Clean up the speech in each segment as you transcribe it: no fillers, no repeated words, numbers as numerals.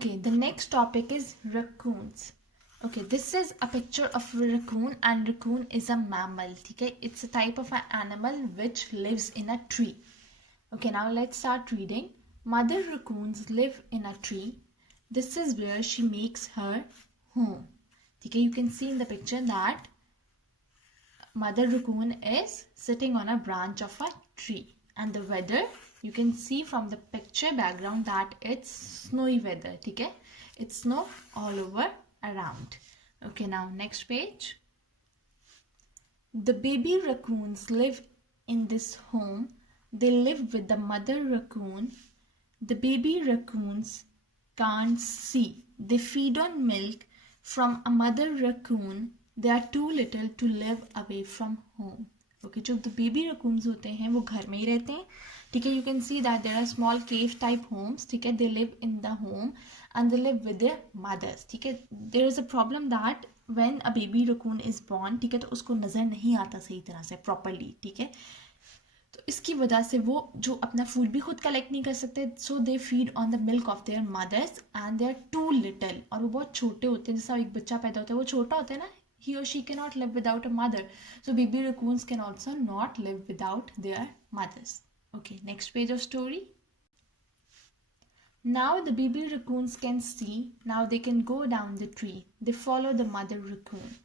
Okay, the next topic is raccoons. Okay, this is a picture of a raccoon, and raccoon is a mammal. Okay, it's a type of an animal which lives in a tree. Okay, now let's start reading. Mother raccoons live in a tree. This is where she makes her home. Okay, you can see in the picture that mother raccoon is sitting on a branch of a tree, and the weather you can see from the picture background that it's snowy weather. Okay, it's snow all over around. Okay, now next page. The baby raccoons live in this home. They live with the mother raccoon. The baby raccoons can't see. They feed on milk from a mother raccoon. They are too little to live away from home. Okay, जो the baby raccoons होते हैं वो घर में ही रहते हैं. ठीक है, you can see that there are small cave type homes. ठीक है, they live in the home and they live with their mothers. ठीक है, there is a problem that when a baby raccoon is born, ठीक है, तो उसको नज़र नहीं आता सही तरह से properly. ठीक है, तो इसकी वजह से वो जो अपना फूड भी खुद कलेक्ट नहीं कर सकते. So they feed on the milk of their mothers and they are too little. और वो बहुत छोटे होते हैं. जैसा एक बच्चा पैदा होता है वो छोटा होता है ना, he or she cannot live without a mother. So baby raccoons can also not live without their mothers. Okay, next page of story. Now the baby raccoons can see. Now they can go down the tree. They follow the mother raccoon.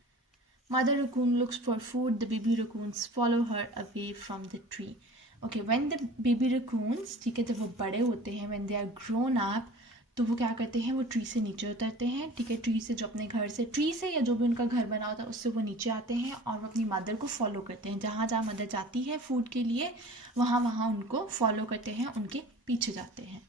Mother raccoon looks for food. The baby raccoons follow her away from the tree. Okay, when the baby raccoons, ठीक है, जब वो बड़े होते हैं, when they are grown up, तो वो क्या करते हैं, वो ट्री से नीचे उतरते हैं. ठीक है, ट्री से जो अपने घर से, ट्री से या जो भी उनका घर बना होता है उससे वो नीचे आते हैं और वो अपनी मदर को फॉलो करते हैं. जहाँ जहाँ मदर जाती है फूड के लिए वहाँ वहाँ उनको फॉलो करते हैं, उनके पीछे जाते हैं.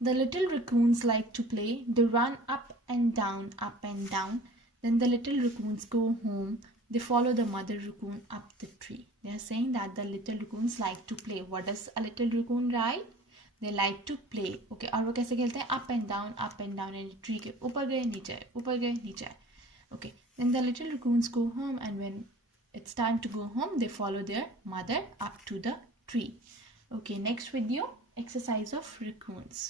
The little raccoons like to play. They run up and down, up and down. Then the little raccoons go home. They follow the mother raccoon up the tree. They are saying that the little raccoons like to play. What does a little raccoon write? They like to play. Okay, और वो कैसे खेलते हैं? Up and down, and tree के ऊपर गए नीचे आए, ऊपर गए नीचे आए. Okay, then the little raccoons go home, and when it's time to go home, they follow their mother up to the tree. Okay, next video, exercise of raccoons.